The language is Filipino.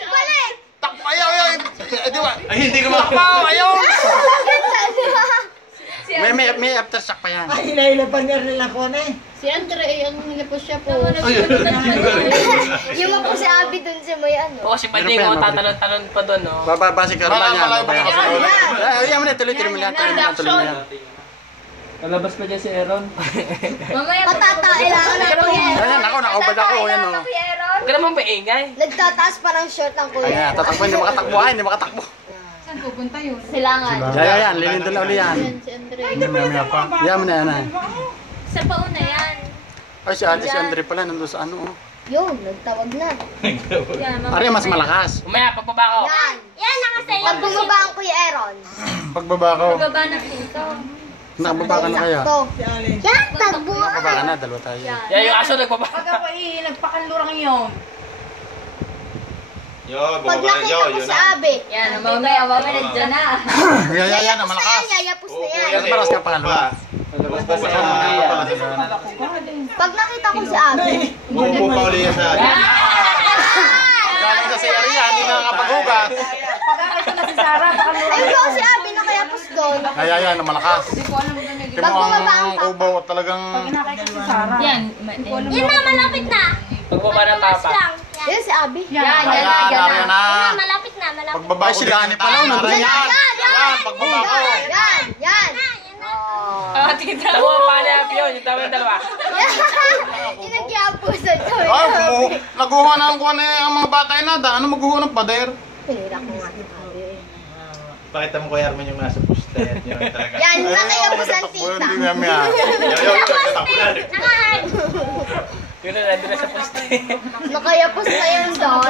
pala eh. Takbo, ayaw. Di ba? Ay, hindi ka makakapag. Takbo, ayaw. May aftershock pa yan. Ay, nailapan niya rin ako na eh. Si Andre, ang nilapos siya po. Yung po si Abby dun sa may ano. Oo, si Pading, tatalon-talon pa doon, no? Bababa si Carla niya. Malay ba yung kasunod? Ayaw mo na, tuloy-tuloy mo yan. Lalabas pa dyan si Aaron. Patatailangan na ako yan. Ayan, ako, nakaubad ako. Ayan, o. Huwag ka naman maingay. Nagtataas pa ng short ang kuya. Ayan, tatakbo, hindi makatakbo. Ay, hindi makatakbo. Saan pupunta yun? Silangan. Yan, lilindol na uli yan. Si Andre. Yan mo na yan, ay. Sa pauna yan. Ay, si ate, si Andre pala, nandun sa ano, oh. Yun, nagtawag na. Ari, mas malakas. Umaya, pagbaba ko. Yan. Yan, nakasayo. Pag bumaba ang kuya Aaron. Pagbaba ko. Bumaba na pinto. Nakababa ka na kaya? Sakto. Yan, tagbo. Nakababa ka na, dalawa tayo. Yan, yung aso nagbaba. Pag ako nagpakanlurang yun. Pag nakita ko si Abby. Yan, mamaya nandiyan na. Yan, na malakas. Yayapos na yan. Yan, maras ka pangalawa. Lalabas pa si Aaron. Pag nakita ko si Abby. Bumupo pa uli yan sa akin. Galing sa CR yan, hindi na nakapaghugas. Pagkakita na si Sarah, pakanlurang Ay, ikaw si Abby nakayapos doon. Kaya yan, na malakas. Hindi ko alam kung ano Tingnan mo ang ubaw at talagang... nakita si Sarah. Yan. Yan na, malapit na. Pagbaba ng papa. Yan si Abby. Yan, Ayan na. Malapit na, malapit. Pagbaba ko sila ni pala, nandun yan. Yan, pagbaba ko. Yan, yan. Ah, tita. Dalawa pa na yun, yung dalawa. Yung nagyapusan kami. Ay, naguha na ang kuha na ang mga bata na. Ano maguha ng pader? Pinira ko nga si Abby. Pakita mo Kuya Arman yung nasa poster. Yun talaga. Yan, nakayapusan Tatakbo tita. yun, di mami ah. Yun na, nandun na sa poste. Nakayapos na yun doon.